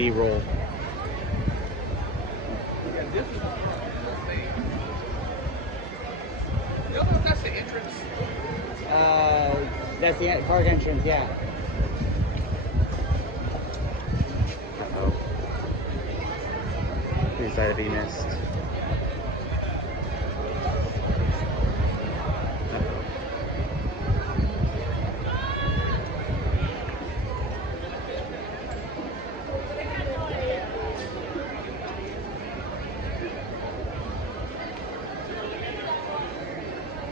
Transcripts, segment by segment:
B-roll. Yeah, this is that's the entrance. That's the park entrance, yeah. Uh-oh. He decided he missed.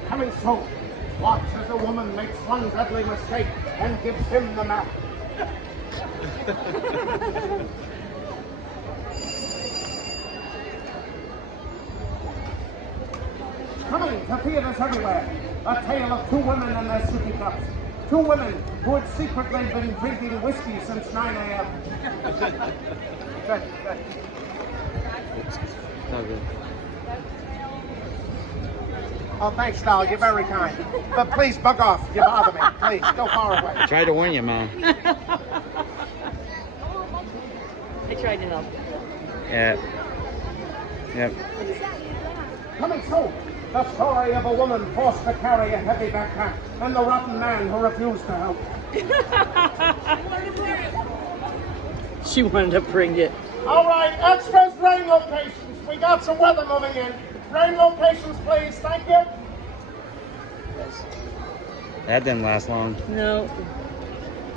Coming soon. Watch as a woman makes one deadly mistake and gives him the map. Coming to theaters everywhere. A tale of two women and their city cups. Two women who had secretly been drinking whiskey since 9 a.m. Good, good. Oh, good. Oh, thanks, doll. You're very kind. But please, bug off. You bother me. Please, go far away. Tried to warn you, Mom. I tried to help. Yeah. Yep. Coming soon, the story of a woman forced to carry a heavy backpack and the rotten man who refused to help. She wanted to bring it. All right, extras, rain locations. We got some weather moving in. Rain locations, please. Thank you. That didn't last long. No.